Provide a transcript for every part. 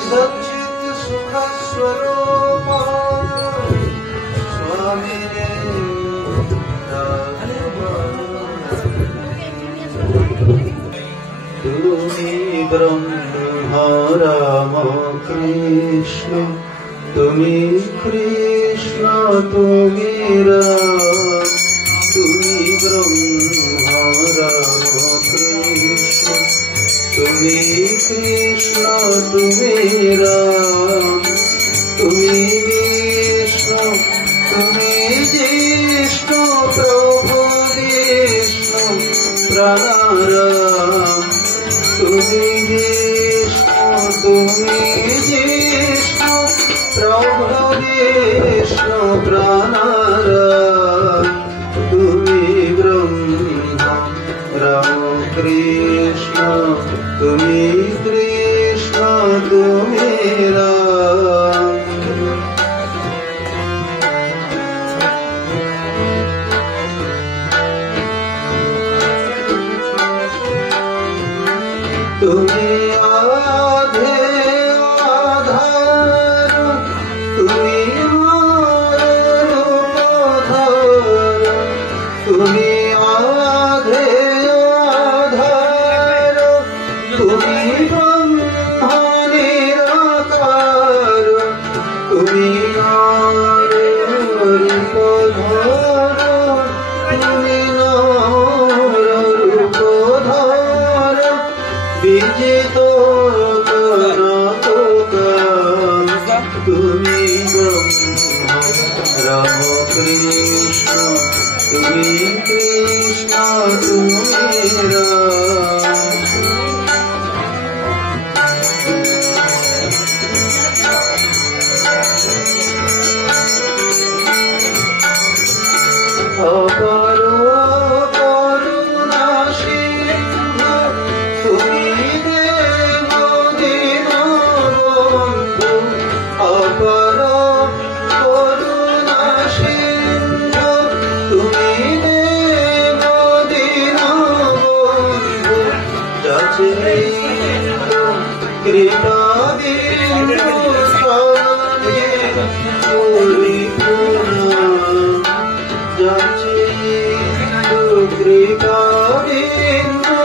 सच्चित सुख स्वरूप स्वामी তুমি ব্রহ্মা রাম কৃষ্ণ তুমি কৃষ্ণ তুমি রাম তুমি ব্রহ্মা রাম কৃষ্ণ তুমি কৃষ্ণ তুমি রাম তুমি বিষ্ণু তুমি জিষ্ণু প্রভু বিষ্ণু প্রাণারাম তুমি বিষ্ণু তুমি জিষ্ণু প্রভু বিষ্ণু প্রাণারাম তুমি ব্রহ্মা রাম কৃষ্ণ তুমি কৃষ্ণ তুমি রাম তুমি আধে আধার তুমি রূপধর তুমি আধে আধার তুমি ব্রহ্মা নিরাকার তুমি রূপধর তুমি রূপধর বিজিত তুমি ব্রহ্মা রাম কৃষ্ণ তুমি কৃষ্ণ তুমি রাম অপার করুণা সিন্ধু তুমি দেব দীনবন্ধু অপার করুণা সিন্ধু তুমি দেব দীনবন্ধু যাচে কৃপা বিন্দু চরণে পরিপূর্ণ যাচে কৃপা বিন্দু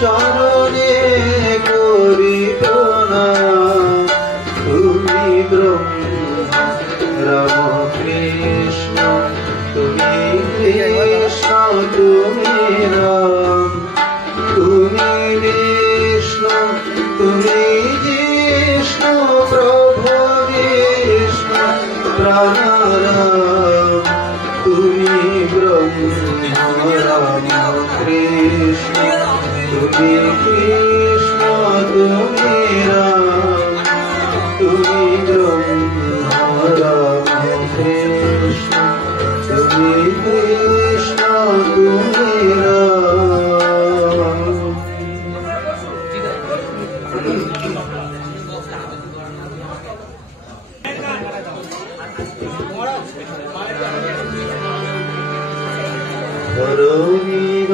চরণে করিপূর্ণ তুমি ব্রহ্মা রাম কৃষ্ণ তুমি কৃষ্ণ তুমি রাম তুমি বিষ্ণু তুমি জিষ্ণু প্রভু বিষ্ণু প্রাণারাম তুমি ব্রহ্মা রাম কৃষ্ণ তুমি কৃষ্ণ তুমি রাম তুমি ব্রহ্মা রাম কৃষ্ণ তুমি কৃষ্ণ তুমি রাম ধরণীর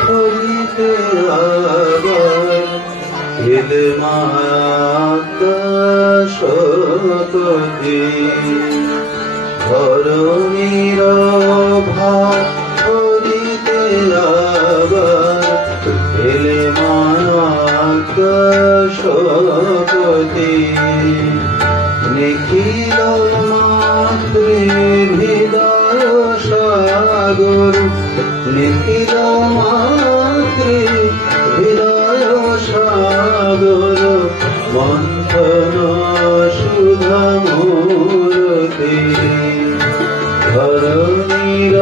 হরিতে আবার হিল মায়াকাশপতি ধরণীর হরিতে আবার হিল মায়াকাশপতি নিখিল মাতৃ হৃদয় সাগর নিখিল মাতৃ হৃদয় সাগর মন্থন সুধা মূরতি ধরণীর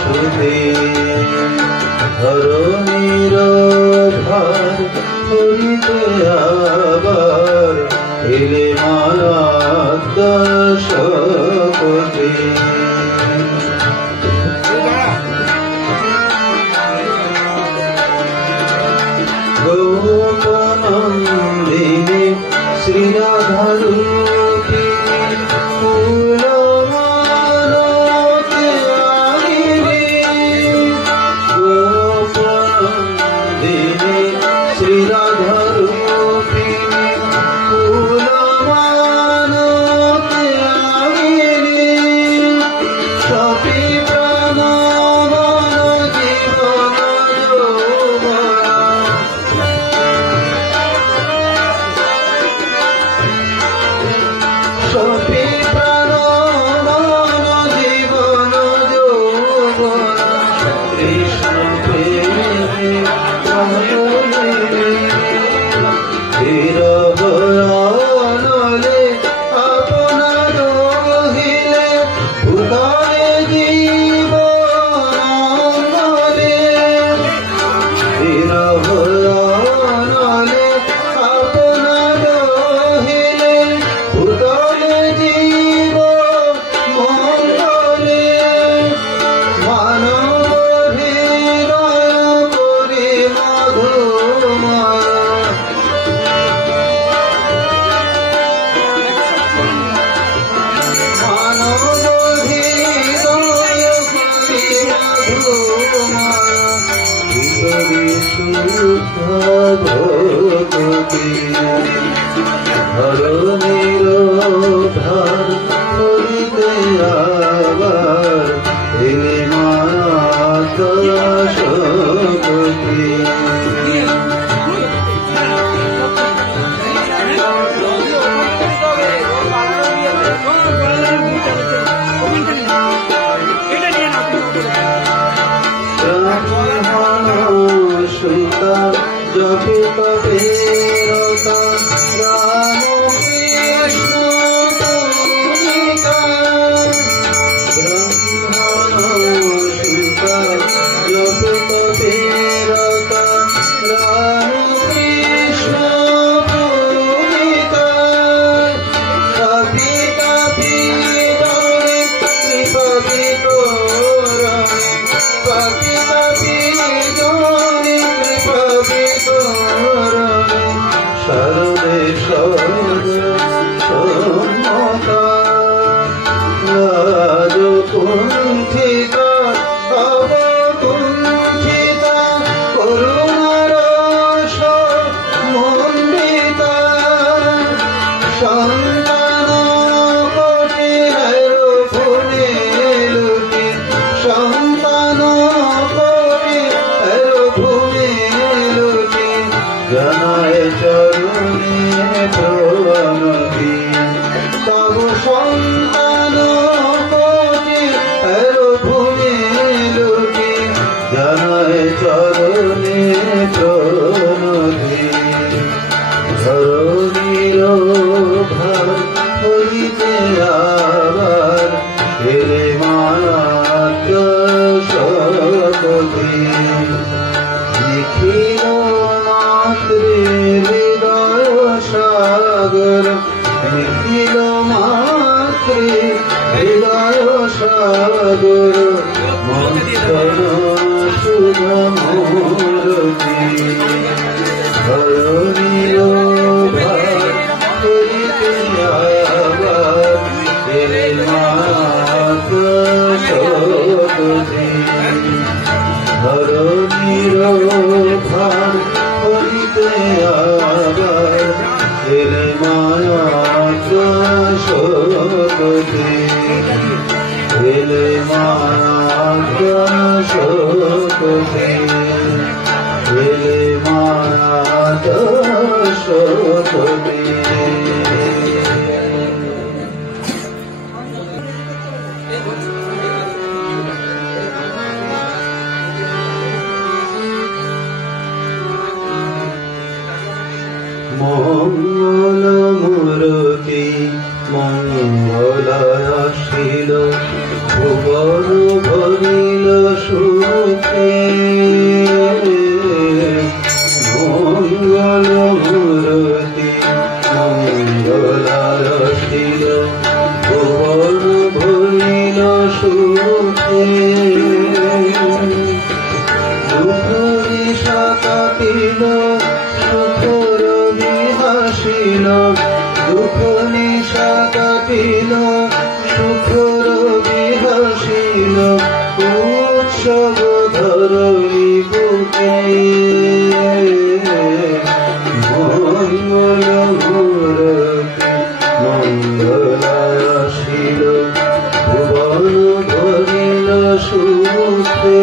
সুতি ধরণীর ভার হইতে আবার এলে মায়াদশপতি গোপনন্দিনী শ্রীরাধারূপিণী ফুলমালতে আনিবে গোপনন্দিনী শ্রীরাধারূপিণী ফুলমালতে আনিবে সপি প্রাণ মন জীবন সপি প্রাণ মন জীবন যৌবন কৃষ্ণ প্রেমে বিরহ নলে আপনার রহিলে ভূতলে জীবনলে বিরহ নলে আপনার রহিলে ভূতলে জীবনলে মানব হৃদয় করি মধুময় মানব হৃদয় করি মধুময় ভিতরে শুদ্ধ ভগবতী ধরণীর ধার করিতে আবার এলে মায়াদশপতি সীতা জপিত বেরতা রাম কৃষ্ণ ভূমিকা ব্রহ্মণ সীতা জপিত বেরতা রাম কৃষ্ণ ভূমিকা কপি কপি রমে কৃপতি তোরমে কপি কপি জনে কৃপতি তোরমে সর্বে সর্বমতা রাজ কুণ্ঠিতা অবকুণ্ঠিতা করুণারস মণ্ডিতা সন্তান কোটি হেরো ফুলে লুটি সন্তান কোটি হেরো ফুলে লুটি জানায় চরণে প্রণতি তব সন্তান কোটি হেরো ফুলে লুটি জানায় চরণে প্রণতি ধরণীর ভার হইতে আবার এলে মায়াদশপতি নিখিল মাতৃ হৃদয় সাগর নিখিল মাতৃ হৃদয় সাগর মন্তন শুভ মূরতি ধরণীর ভার হইতে আবার এলে মায়াদশপতি ধরণীর ভার হইতে আবার এলে মায়াদশপতি এলে মায়াদশপতি এলে মায়াদশপতি মঙ্গল মূর্তি মঙ্গলায় সুখে মঙ্গল মূরতি মঙ্গলারসিল ভুবন ভরিল সুখে দুঃখ নিশা কাটিল সুখর বিহাসিল দুঃখ নিশা কাটিল সুখর বিহাসিল উৎসব ধরণী বুকে মঙ্গল মূরতি মঙ্গলারসিল ভুবন ভরিল সুখে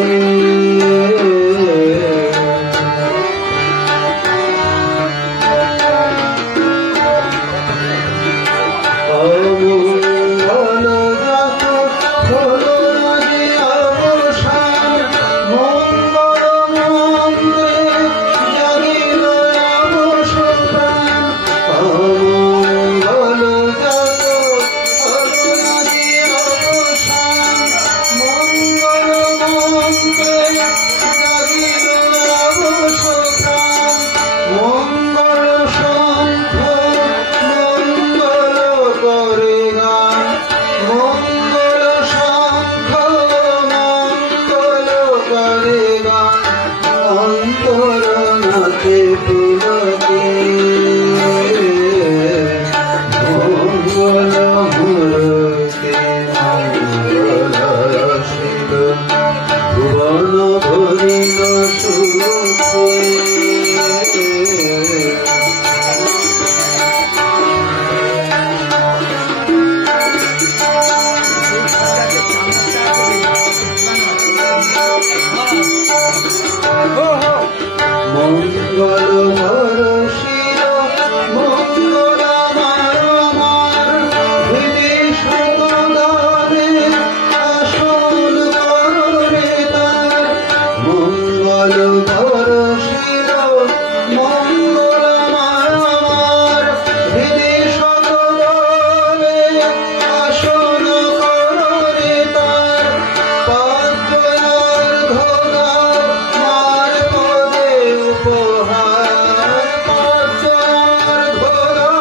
ভুবন ভরিল সুখে মঙ্গল বরষিল মঙ্গল মারমার হৃদে সুগন্ধে আসন কররে তার মঙ্গল বরষিল মঙ্গল মারমার হৃদে সুগন্ধে আসন কররে তার পাদ্ময়ার ধরা মার পদে উপহার পাদ্ময়ার ধরা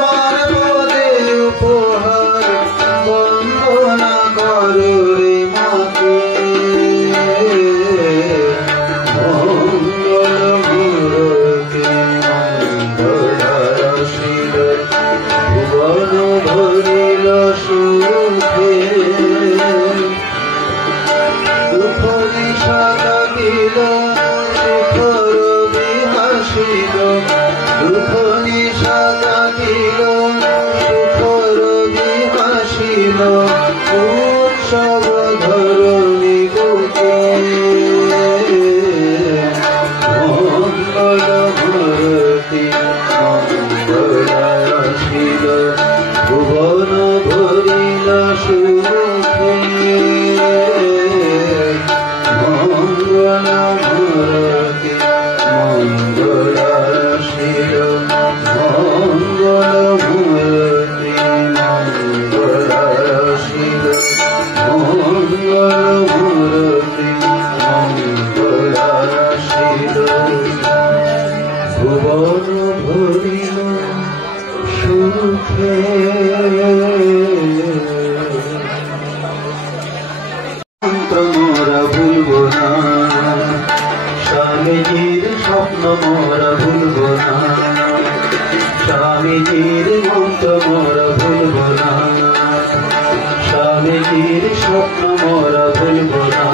মার পদে উপহার বন্দনা করো রে মাকে মঙ্গল মূরতি মঙ্গলারসিল ভুবন ভরিল সুখে দুঃখ নিশা কাটিল সুখর বিহাসিল দুঃখ নিশা কাটিল সুখর বিহাসিল উৎসব ধরণী বুকে মঙ্গল মূরতি মঙ্গলারসিল ভুবন ভরিল সুখে মঙ্গল মূরতি মঙ্গলারসিল মঙ্গল মূরতি মঙ্গলারসিল মঙ্গল মূরতি মঙ্গলারসিল ভুবন ভরিল সুখে মোরা ভুলব না স্বামীজির স্বপ্ন মোরা ভুলব না স্বামীজির মন্ত্র মোরা ভুলব না স্বামীজির স্বপ্ন মোরা ভুলব না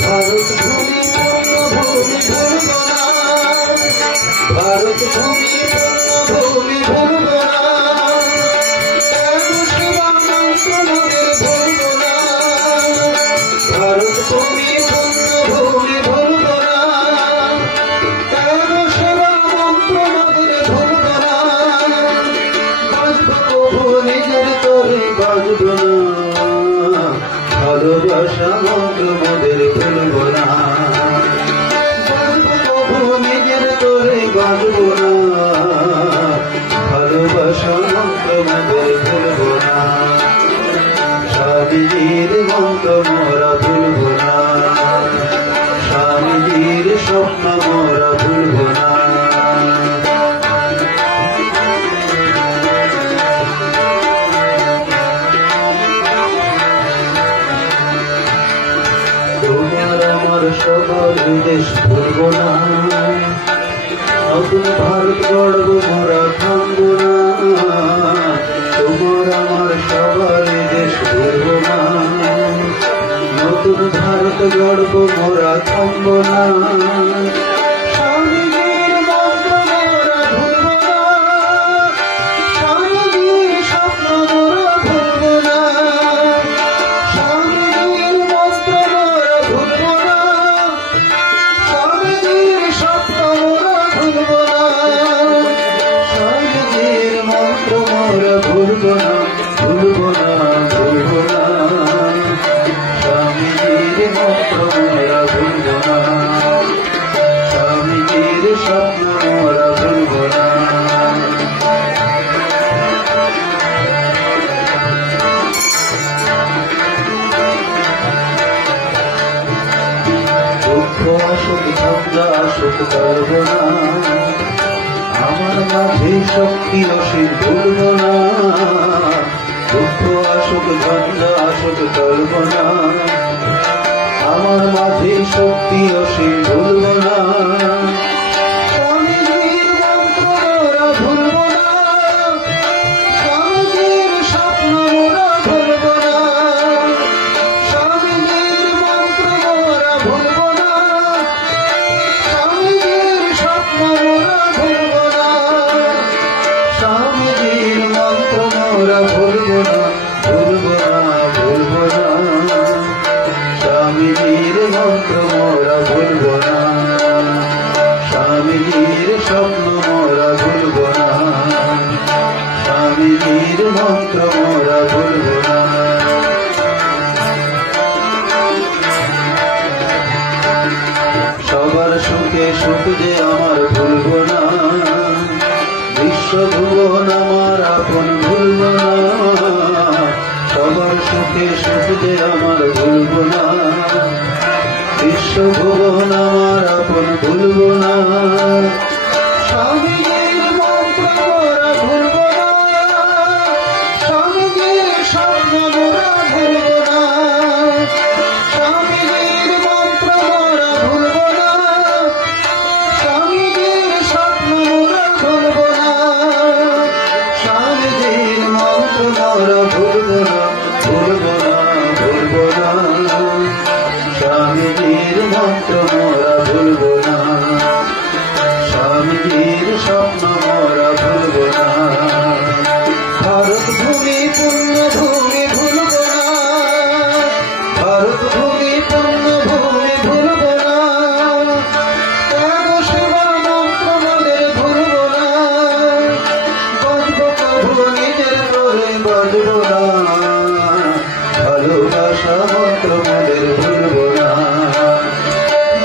ভারত ভূমি ভূমি ভুলব না ভারত ভূমি ভূমি ভুলব না ভারত ভূমি ভূমি ভুলব না তেরো সেবা মন্ত্র নদের ভুলব না বাজব প্রভু নিজের তোরে বাজব না ভালোবাসা মন্ত্র মোদের ভুলব না বাজব প্রভু নিজের তোরে বাজব না ভালোবাসা মন্ত্র মোদের ভুলব না স্বামীজির মন্ত্র মোরা ভুলব তোমার আমার সবার বিদেশ ভুলব না, নতুন ভারত গড়ব মোরা থামব না। তোমার আমার সবার দেশ ভুলব না, নতুন ভারত গড়ব মোরা থামব না। স্বামীজির মন্ত্র মোরা ভুলব না, স্বামীজির স্বপ্ন মোরা ভুলব না, স্বামীজির মন্ত্র মোরা ভুলব না, স্বামীজির স্বপ্ন মোরা ভুলব না, স্বামীজির মন্ত্র মোরা ভুলব না, ভুলব না, ভুলব না, স্বামীজির মন্ত্র মোরা ভুলব না, স্বামীজির স্বপ্ন মোরা ভুলব না। দুঃখ আসুক ঝঞ্ঝা আসুক করব না, আমার মাঝে শক্তি অসীম ভুলব না। দুঃখ আসুক ঝঞ্ঝা আসুক করব না, আমার মাঝে শক্তি অসীম ভুলব না। স্বামীজির মন্ত্র মোরা ভুলব না, স্বামীজির স্বপ্ন মোরা ভুলব না, স্বামীজির মন্ত্র মোরা ভুলব না, স্বামীজির স্বপ্ন মোরা ভুলব না, স্বামীজির মন্ত্র মোরা ভুলব না, ভুলব না, ভুলব না, স্বামীজির মন্ত্র মোরা ভুলব না, স্বামীজির স্বপ্ন মোরা ভুলব না, স্বামীজির মন্ত্র মোরা ভুলব না। সবার সুখে সুখ যে আমার ভুলব না, বিশ্বভুবন আমার আপন ভুলব না। সবার সুখে সুখ যে আমার ভুলব না, বিশ্বভুবন আমার আপন ভুলব না। স্বামীজির মন্ত্র মোরা ভুলব না, স্বামীজির স্বপ্ন মোরা ভুলব না, স্বামীজির মন্ত্র মোরা ভুলব না, স্বামীজির স্বপ্ন মোরা ভুলব না, স্বামীজির মন্ত্র মোরা ভুলব না, ভুলব না, ভুলব না, স্বামীজির মন্ত্র মোরা ভুলব না, স্বামীজির স্বপ্ন মোরা ভুলব না। ভারত ভূমি পূর্ণ ভূমি ভুলব না, ভারত ভূমি পূর্ণ ভূমি ভুলব না, ত্যাগ সেবা মন্ত্র মোদের ভুলব না, বাজব প্রভু নিজের করে বাজব না, ভালোবাসা মন্ত্র মোদের ভুলব না,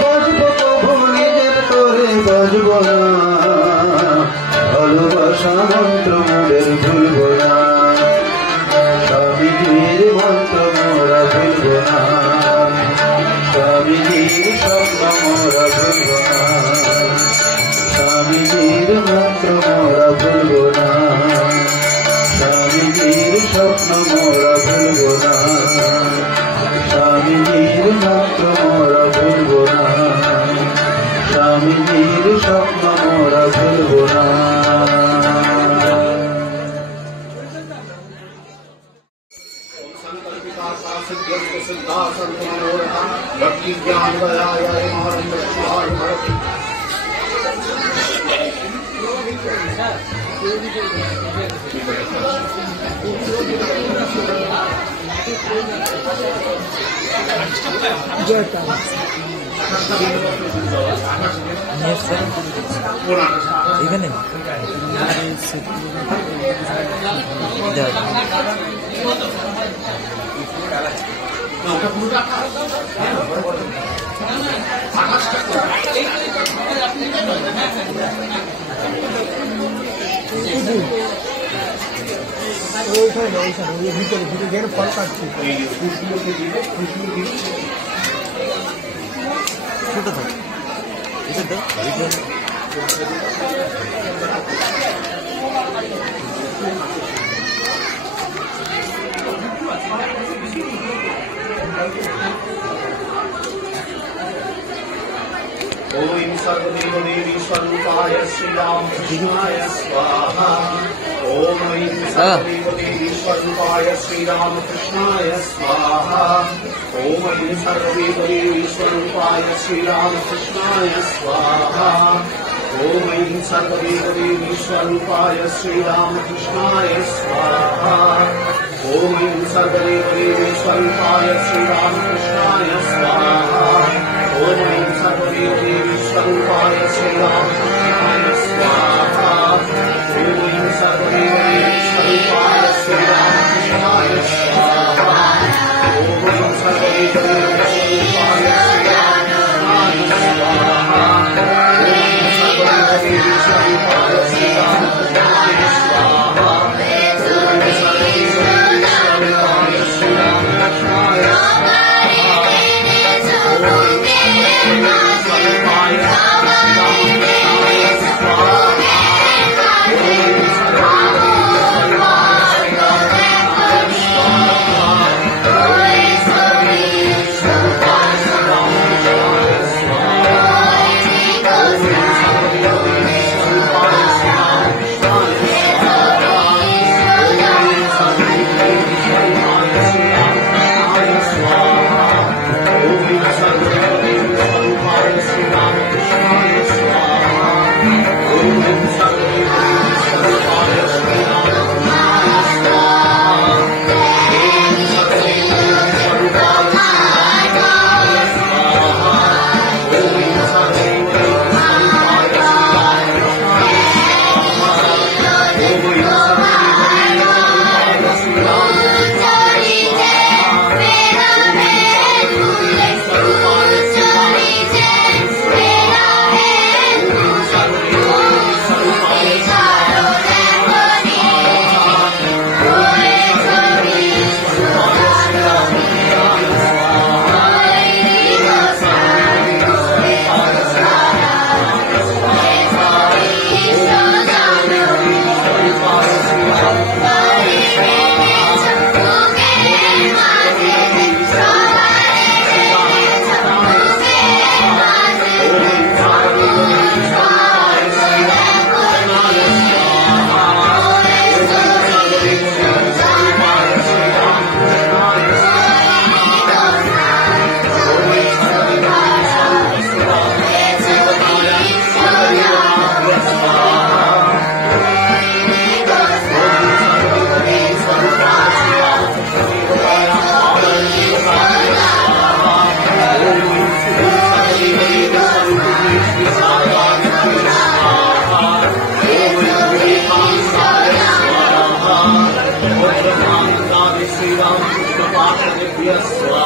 বাজব প্রভু নিজের করে বাজব না, ভালোবাসা মন্ত্র মোদের ভুলব না। স্বামীজির মন্ত্র মোরা ভুলব না, স্বামীজির স্বপ্ন মোরা ভুলব না, স্বামীজির মন্ত্র মোরা ভুলব না, স্বামীজির স্বপ্ন মোরা ভুলব না, স্বামীজির মন্ত্র মোরা ভুলব না, স্বামীজির স্বপ্ন মোরা ভুলব না। भक्ति ज्ञान এখানে ভিতরে ভিতরে গেলে ফল কাটছে ছোট থাক এটা দাও सर्वदेवदेवी स्वरूपाय श्रीरामकृष्णाय स्वाहा ओम ऐं सर्वदेवदेवी स्वरूपाय श्रीरामकृष्णाय स्वाहा ओम ऐं सर्वदेवदेवी स्वरूपाय श्रीरामकृष्णाय स्वाहा ओम ऐं सर्वदेवदेवी स्वरूपाय श्रीरामकृष्णाय स्वाहा ओम ऐं सर्वदेवदेवी स्वरूपाय श्रीरामकृष्णाय स्वाहा ओम ऐं सर्वदेवदेवी स्वरूपाय श्रीरामकृष्णाय स्वाहा ओम ऐं सर्वदेवदेवी स्वरूपाय श्रीरामकृष्णाय स्वाहा ओम ऐं सर्वदेवदेवी स्वरूपाय श्रीरामकृष्णाय स्वाहा ओम ऐं सर्वदेवदेवी स्वरूपाय श्रीरामकृष्णाय स्वाहा ओम ऐं सर्वदेवदेवी स्वरूपाय श्रीरामकृष्णाय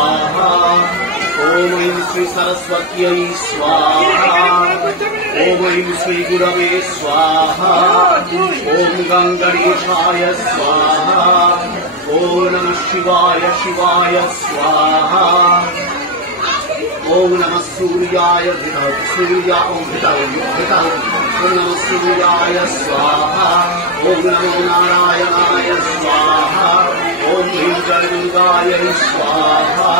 सरस्वत्यै स्वाहा ओम ऐं श्री गुरवे स्वाहा ओम गंगणेशाय स्वाहा ओम नमः शिवाय शिवाय स्वाहा ओम नमः सूर्याय सूर्या ओम ओम नमः सूर्याय स्वाहा ओम नमो नारायणाय स्वाहा ओम ह्रीं गणगंगाय स्वाहा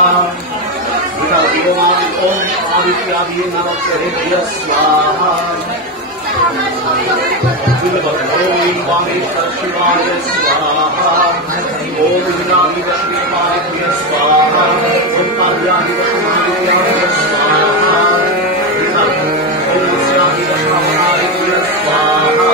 ओम आदित्यादि नमः स्वाहा ओम वामेश्वर शिवाय स्वाहा ओम विनादि लक्ष्मीपाय स्वाहा ओम कार्यादि लक्ष्मीपाय स्वाहा ओम स्यादि लक्ष्मीपाय स्वाहा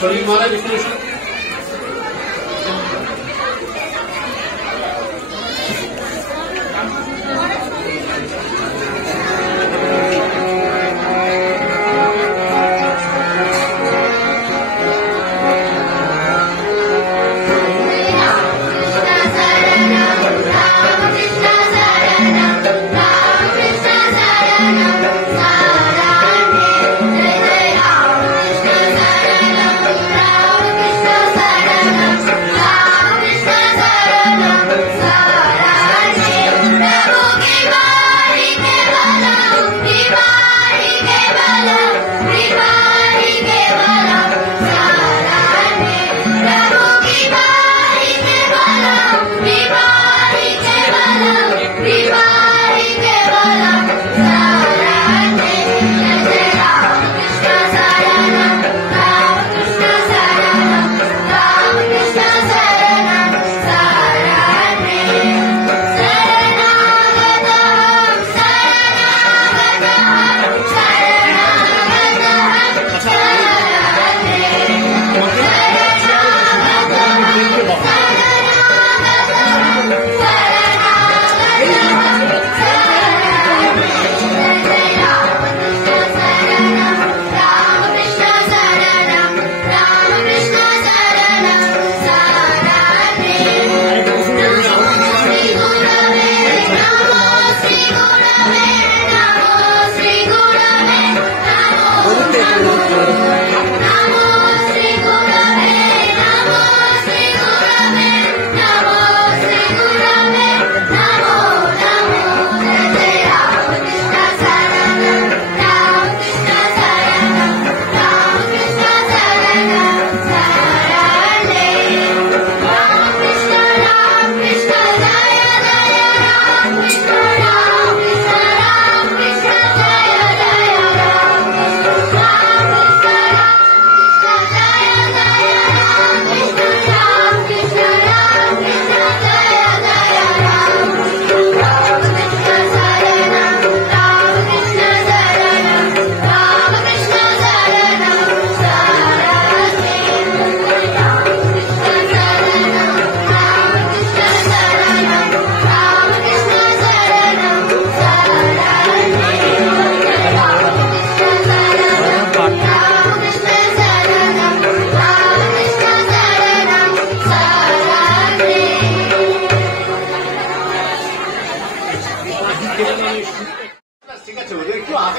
শরীর মহারাজ একটু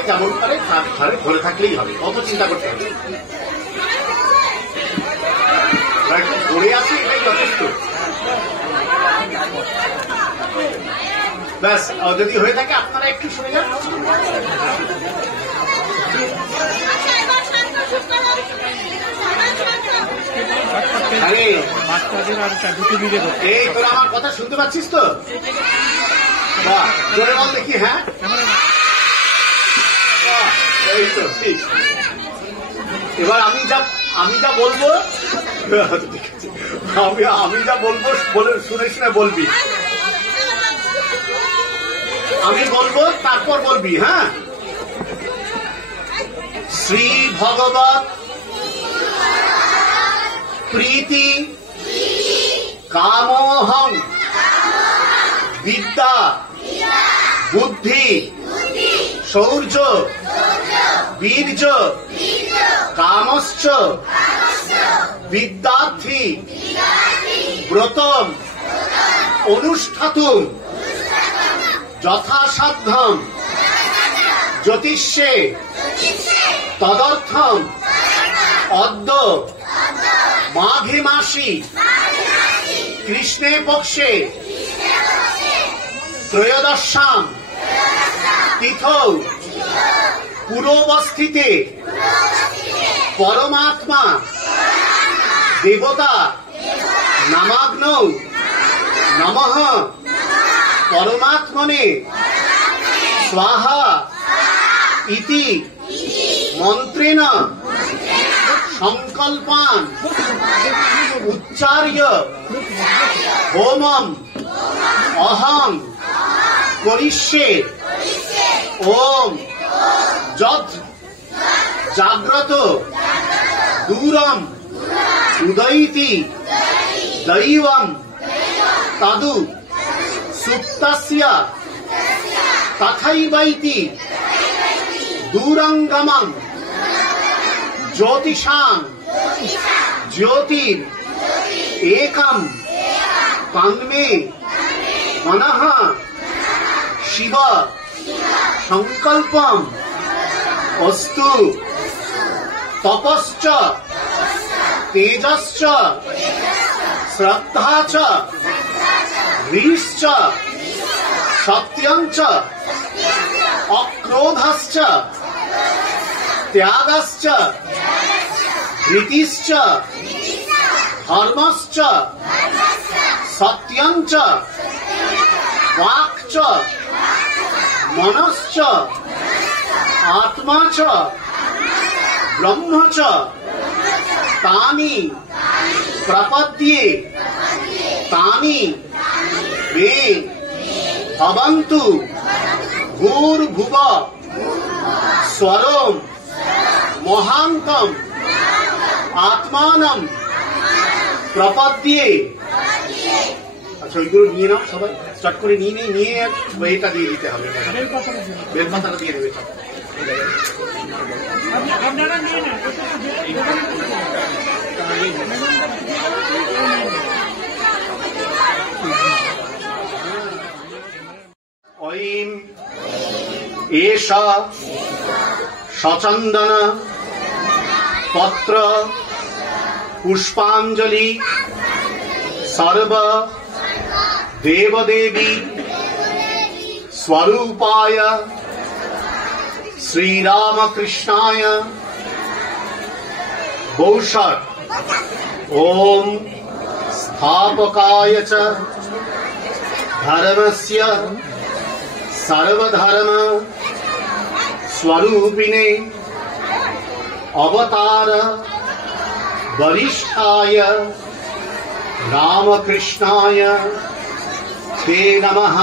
যেমন পারে ধরে থাকলেই হবে, অত চিন্তা করতে হবে। ঘুরে আসি এটাই যথেষ্ট। ব্যাস, যদি হয়ে থাকে আপনারা একটু শুনে যান। এই তোরা আমার কথা শুনতে পাচ্ছিস তো? জোরে বল দেখি। হ্যাঁ, এই তো ঠিক। এবার আমি যা বলবো, আমি যা বলবো বলে শুনে শুনে বলবি। আমি বলবো তারপর বলবি। হ্যাঁ, শ্রী ভগবত প্রীতি কামোহং বিদ্যা বুদ্ধি শৌর্য বীর্য কামশ্চ বিদ্যার্থী ব্রতম অনুষ্ঠাতুম যথাসাধ্যম জ্যোতিষ্যে তদর্থম অদ্য মাঘে মাসি কৃষ্ণে পক্ষে ত্রয়োদশাম তিথৌ পূর্বস্থিতে পরমাত্মা দেবতা নামাগ্নৌ নমঃ পরমাত্মনে স্বাহা ইতি মন্ত্রেণ সংকল্পান উচ্চার্য হোমম অহং করিষ্যে ওম যৎ জাগ্রত দূরম উদয়িতি দৈবম তদু সুপ্তস্য তথৈবৈতি দূরঙ্গমং জ্যোতিষাং জ্যোতির একম তন্মে মনঃ শিব সংকল্পম অস্তু তপশ্চ তেজশ্চ শ্রদ্ধা চ হ্রীশ্চ সত্যঞ্চ অক্রোধশ্চ ত্যাগশ্চ ধৃতিশ্চ ধর্মশ্চ সত্যঞ্চ বাক্ চ মনশ্চ আত্মা চ ব্রহ্ম চ তানি প্রপদ্যে তানি মে ভবন্তু ভূর্ভুব স্বরম মহান্তম আত্মানম প্রপদ্যে। আচ্ছা, ওইগুলো নিয়ে নাও, সবাই স্টার্ট করে নিয়ে এটা দিয়ে দিতে হবে, বেলপাতাটা দিয়ে দেবে। ঐম এষ সচন্দন পত্র পুষ্পাঞ্জলি সর্ব দেবদেবী স্বরূপায় শ্রীরামকৃষ্ণায় বৌষট ওম স্থাপকায় চ ধর্মস্য सर्वधर्म स्वरूपिणे अवतार वरिष्ठाय रामकृष्णाय ते नमः।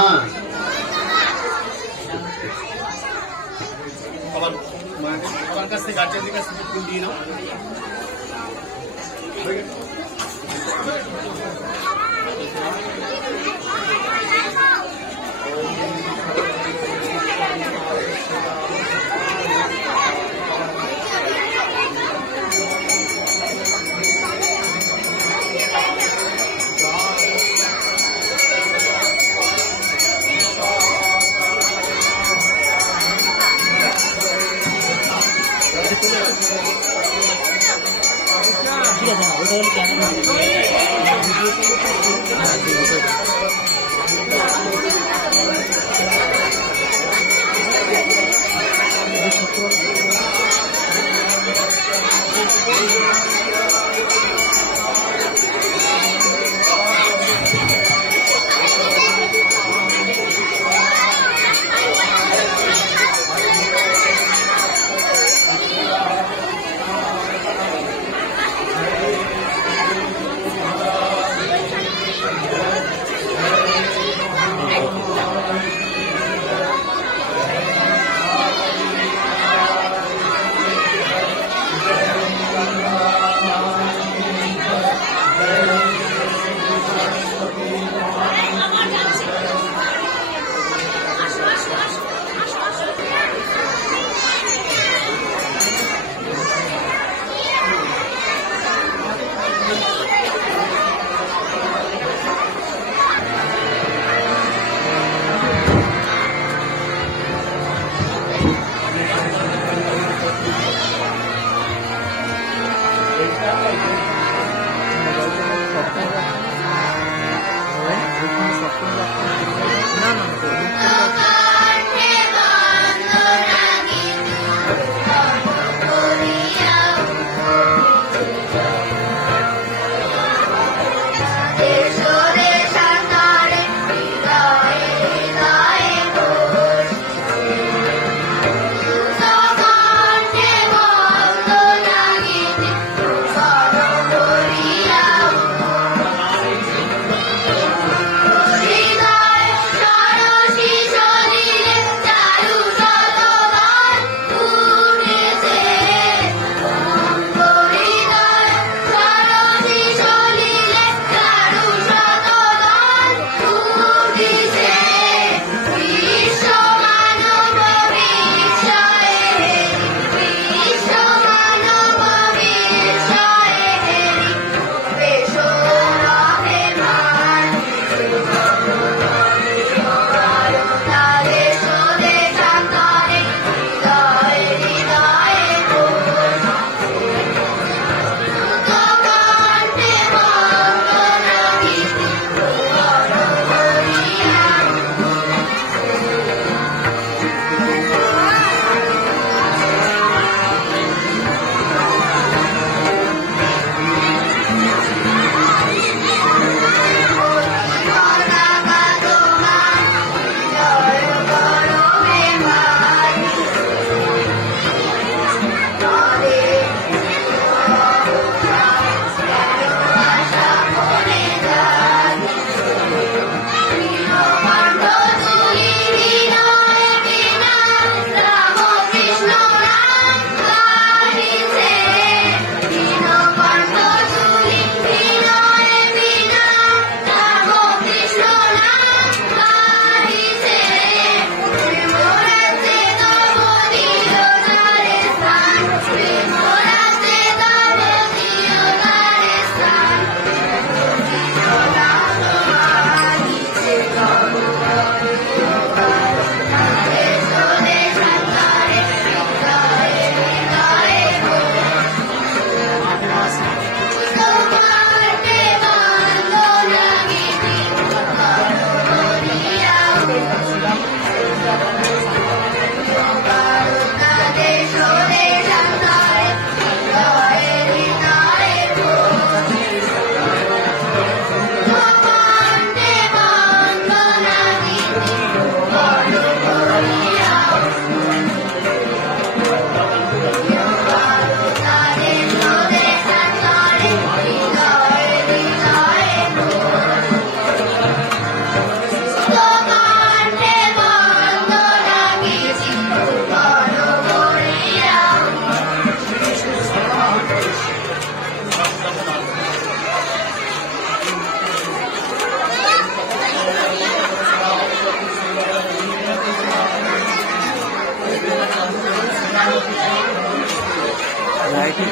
লাইটিং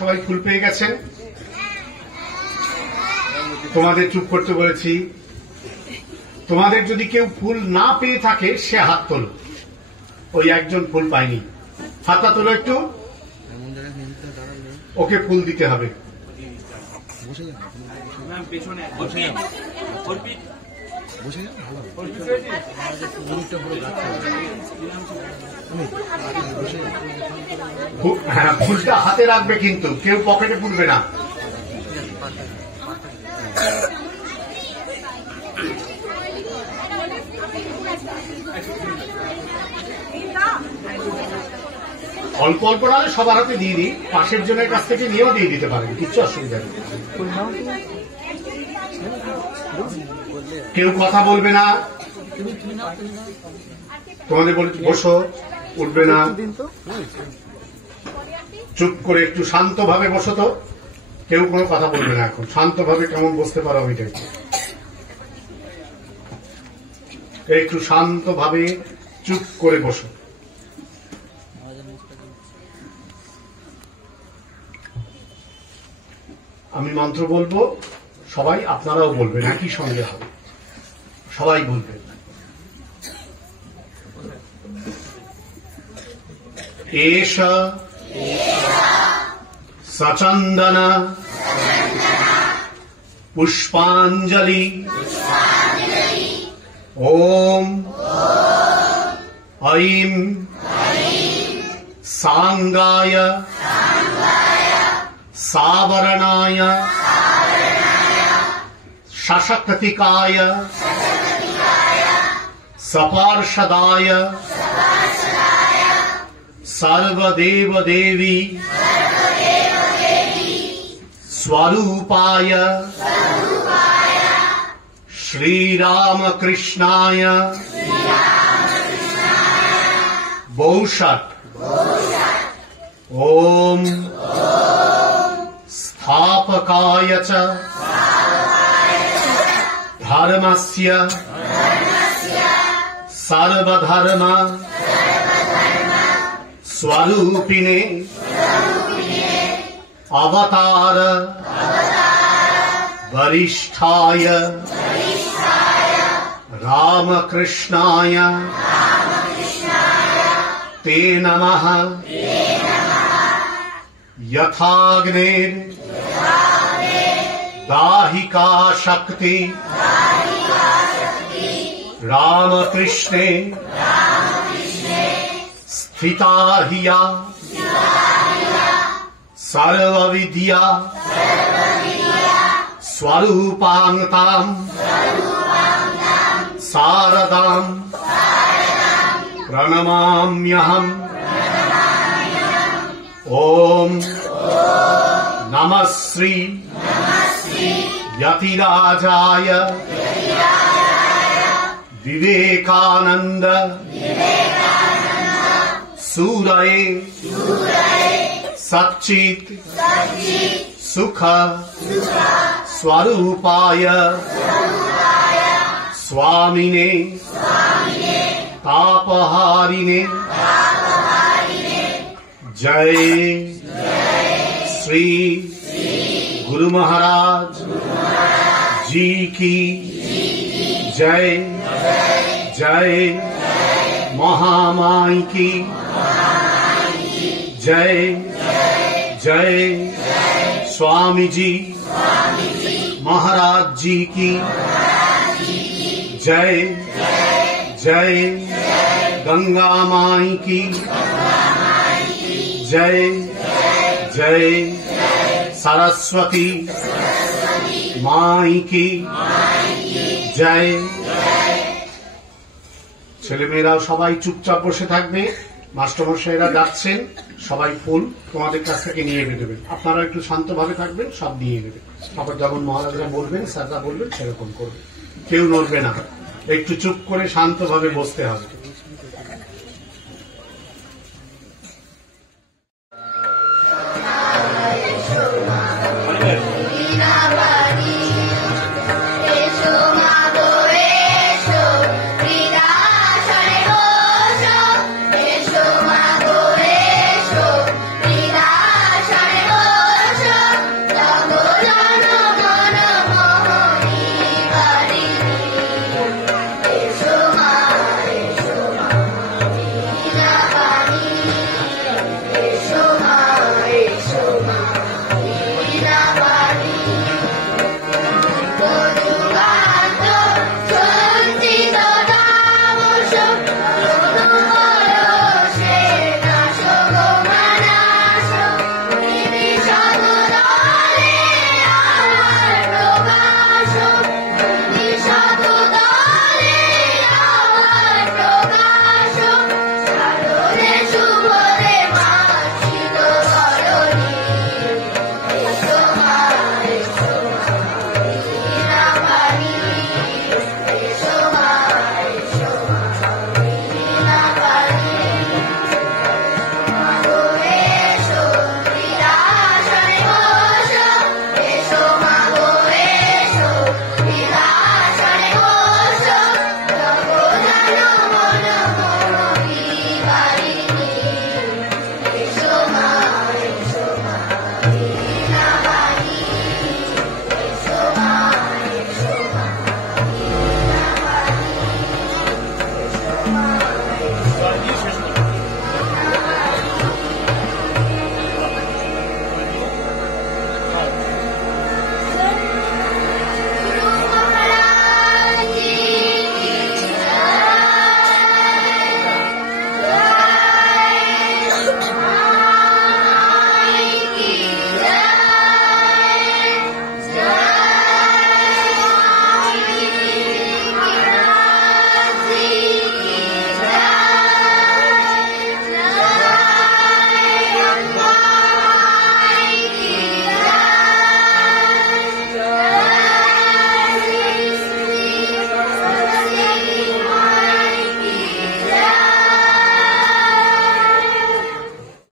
সবাই ফুল পেয়ে গেছেন। তোমাদের চুপ করতে বলেছি। তোমাদের যদি কেউ ফুল না পেয়ে থাকে সে হাত তোলো। ওই একজন ফুল পায়নি, হাতটা তোলো একটু। ওকে ফুল দিতে হবে। হ্যাঁ, ফুলটা হাতে রাখবে কিন্তু কেউ পকেটে পুরবে না। অল্প অল্প নাহলে সবার হাতে দিয়ে দিই, পাশের জনের কাছ থেকে নিয়েও দিয়ে দিতে পারেন, কিচ্ছু অসুবিধা নেই। কেউ কথা বলবে না, তোমাদের বলে বসো, উঠবে না, চুপ করে একটু শান্তভাবে বসো। তো কেউ কোনো কথা বলবে না, এখন শান্তভাবে কেমন বসতে পারো আমি দেখছি। একটু শান্তভাবে চুপ করে বসো। আমি মন্ত্র বলবো, সবাই আপনারাও বলবেন, একই সঙ্গে হবে, সবাই বলবেন। এষ সচন্দন পুষ্পাঞ্জলি ওম ঐম সাঙ্গায় সাবরণায় সশক্তিকায় সপার্ষদায় सर्वदेव देवी स्वरूपाय श्रीरामकृष्णाय बहुषट् ओम स्थापकाय च धर्मस्य सर्वधर्म स्वरूपिणे अवतार वरिष्ठाय रामकृष्णाय ते नमः। यथाग्नेर दाहिका शक्ति रामकृष्णे स्थिता हिया सर्वविद्या स्वरूपांगतां शारदां प्रणमाम्यहम्। ओम नमः श्री यतिराजाय विवेकानंद सूरये सच्चित् सुख स्वरूपाय स्वामिने तापहारिणे जय श्री गुरु महाराज जी की जय। जय महामाई की जय। जय स्वामी जी महाराज जी की जय। जय गंगा माई की जय। जय सरस्वती माई की जय। ছেলেমেয়েরাও সবাই চুপচাপ বসে থাকবে। মাস্টারমশাইরা যাচ্ছেন, সবাই ফুল তোমাদের কাছ থেকে নিয়ে নেবেন। আপনারা একটু শান্তভাবে থাকবেন, সব নিয়ে নেবেন। তারপর যখন মহারাজরা বলবেন, স্যাররা বলবেন, সেরকম করবেন। কেউ নড়বে না, একটু চুপ করে শান্তভাবে বসতে হবে।